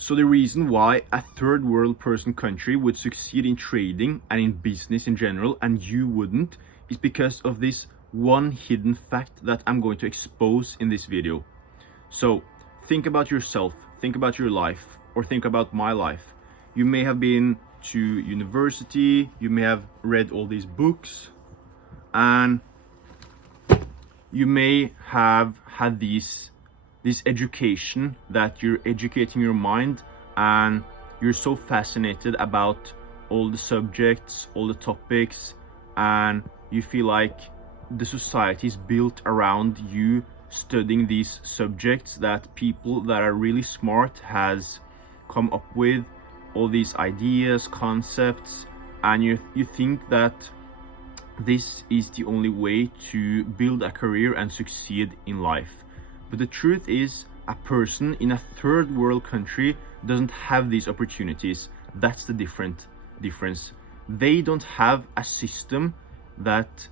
So the reason why a third world person country would succeed in trading and in business in general and you wouldn't is because of this one hidden fact that I'm going to expose in this video. So think about yourself, think about your life, or think about my life. You may have been to university, you may have read all these books, and you may have had this education that you're educating your mind, and you're so fascinated about all the subjects, all the topics, and you feel like the society is built around you studying these subjects, that people that are really smart has come up with all these ideas, concepts, and you think that this is the only way to build a career and succeed in life. But the truth is, a person in a third world country doesn't have these opportunities. That's the difference. They don't have a system that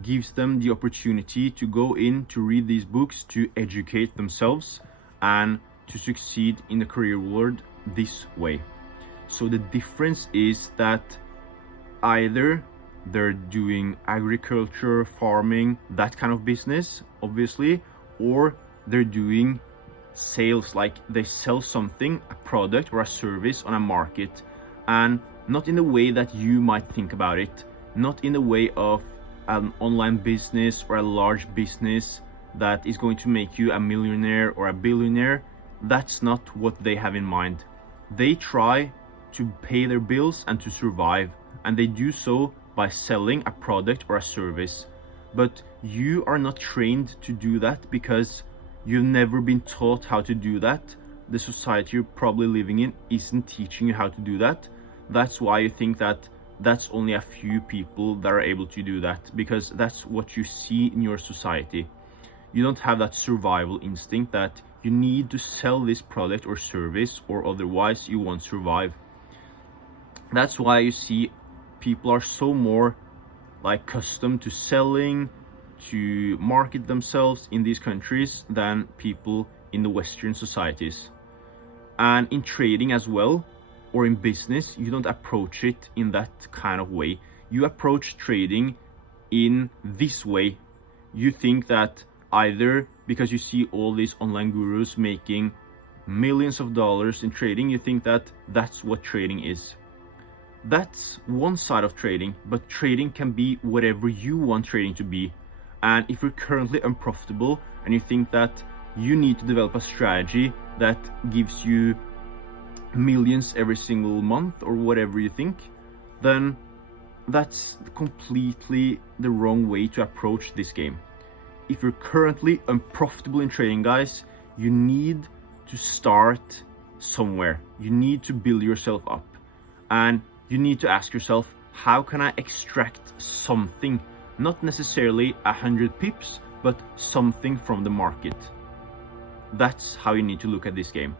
gives them the opportunity to go in, to read these books, to educate themselves, and to succeed in the career world this way. So the difference is that either they're doing agriculture, farming, that kind of business, obviously, or they're doing sales, like they sell something, a product or a service on a market, and not in the way that you might think about it, not in the way of an online business or a large business that is going to make you a millionaire or a billionaire. That's not what they have in mind. They try to pay their bills and to survive, and they do so by selling a product or a service. But you are not trained to do that because you've never been taught how to do that. The society you're probably living in isn't teaching you how to do that. That's why you think that that's only a few people that are able to do that, because that's what you see in your society. You don't have that survival instinct that you need to sell this product or service or otherwise you won't survive. That's why you see people are so more like accustomed to selling, to market themselves in these countries than people in the Western societies. And in trading as well, or in business, you don't approach it in that kind of way. You approach trading in this way. You think that either because you see all these online gurus making millions of dollars in trading, you think that that's what trading is. That's one side of trading, but trading can be whatever you want trading to be. And if you're currently unprofitable and you think that you need to develop a strategy that gives you millions every single month or whatever you think, then that's completely the wrong way to approach this game. If you're currently unprofitable in trading, guys, you need to start somewhere. You need to build yourself up, and you need to ask yourself, how can I extract something, not necessarily 100 pips, but something from the market? That's how you need to look at this game.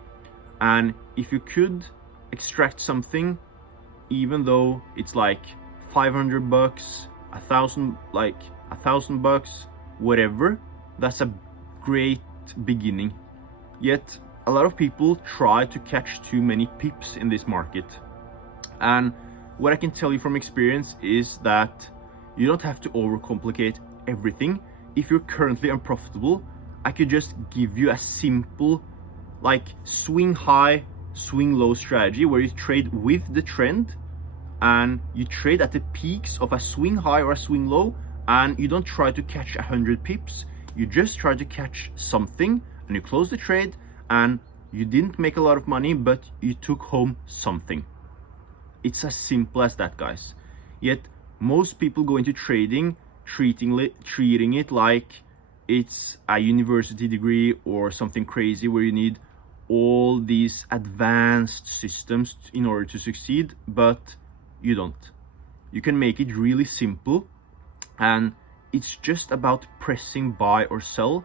And if you could extract something, even though it's like 500 bucks, a thousand bucks, whatever, that's a great beginning. Yet a lot of people try to catch too many pips in this market. And what I can tell you from experience is that you don't have to overcomplicate everything. If you're currently unprofitable, I could just give you a simple like swing high, swing low strategy where you trade with the trend and you trade at the peaks of a swing high or a swing low, and you don't try to catch 100 pips. You just try to catch something and you close the trade, and you didn't make a lot of money, but you took home something. It's as simple as that, guys. Yet most people go into trading treating it like it's a university degree or something crazy where you need all these advanced systems in order to succeed, but you don't. You can make it really simple, and it's just about pressing buy or sell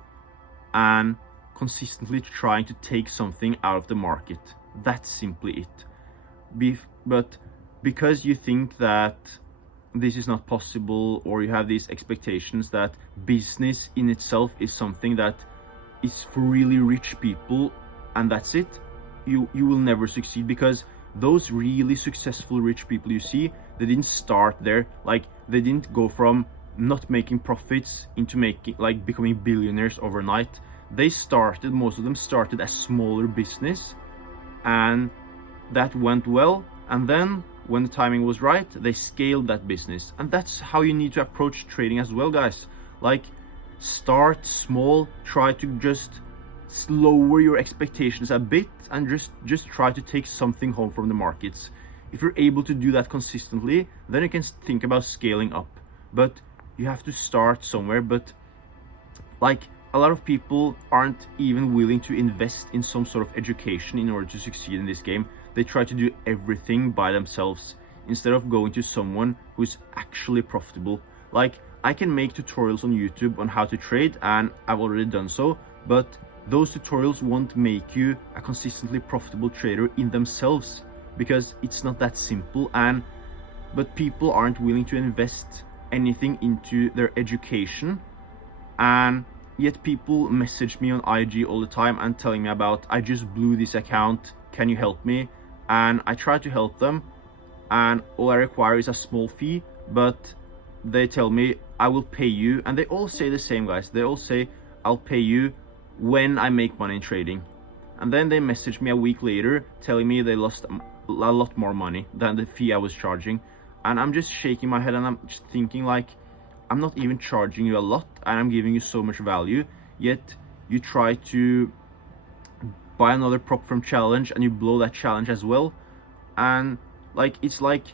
and consistently trying to take something out of the market. That's simply it. But because you think that this is not possible, or you have these expectations that business in itself is something that is for really rich people and that's it, you will never succeed, because those really successful rich people you see, they didn't start there. Like, they didn't go from not making profits into making, like, becoming billionaires overnight. Most of them started a smaller business, and that went well, and then when the timing was right, they scaled that business. And that's how you need to approach trading as well, guys. Like, start small, try to just lower your expectations a bit, and just try to take something home from the markets. If you're able to do that consistently, then you can think about scaling up. But you have to start somewhere. But like, a lot of people aren't even willing to invest in some sort of education in order to succeed in this game. They try to do everything by themselves instead of going to someone who's actually profitable. Like, I can make tutorials on YouTube on how to trade, and I've already done so, but those tutorials won't make you a consistently profitable trader in themselves, because it's not that simple. But people aren't willing to invest anything into their education, and yet people message me on IG all the time and telling me about, I just blew this account, can you help me? And I try to help them, and all I require is a small fee, but they tell me, I will pay you. And they all say the same, guys. They all say, I'll pay you when I make money in trading. And then they message me a week later telling me they lost a lot more money than the fee I was charging. And I'm just shaking my head, and I'm just thinking, like, I'm not even charging you a lot, and I'm giving you so much value, yet you try to buy another prop from challenge and you blow that challenge as well. And like, it's like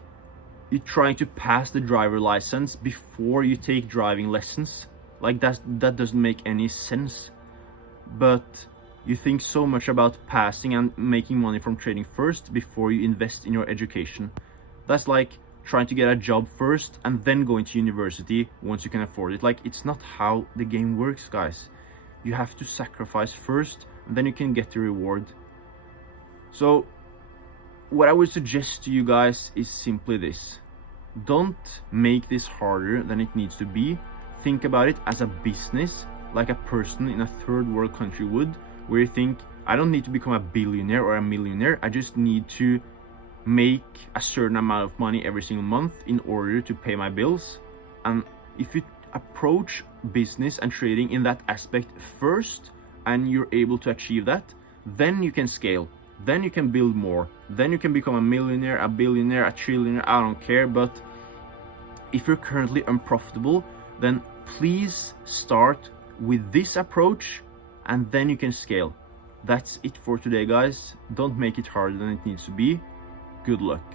you're trying to pass the driver license before you take driving lessons. Like, that doesn't make any sense. But you think so much about passing and making money from trading first before you invest in your education. That's like trying to get a job first and then going to university once you can afford it. Like, it's not how the game works, guys. You have to sacrifice first, and then you can get the reward. So what I would suggest to you guys is simply this: don't make this harder than it needs to be. Think about it as a business, like a person in a third world country would, where you think, I don't need to become a billionaire or a millionaire, I just need to make a certain amount of money every single month in order to pay my bills. And if you approach business and trading in that aspect first, and you're able to achieve that, then you can scale, then you can build more, then you can become a millionaire, a billionaire, a trillionaire, I don't care. But if you're currently unprofitable, then please start with this approach, and then you can scale. That's it for today, guys. Don't make it harder than it needs to be. Good luck.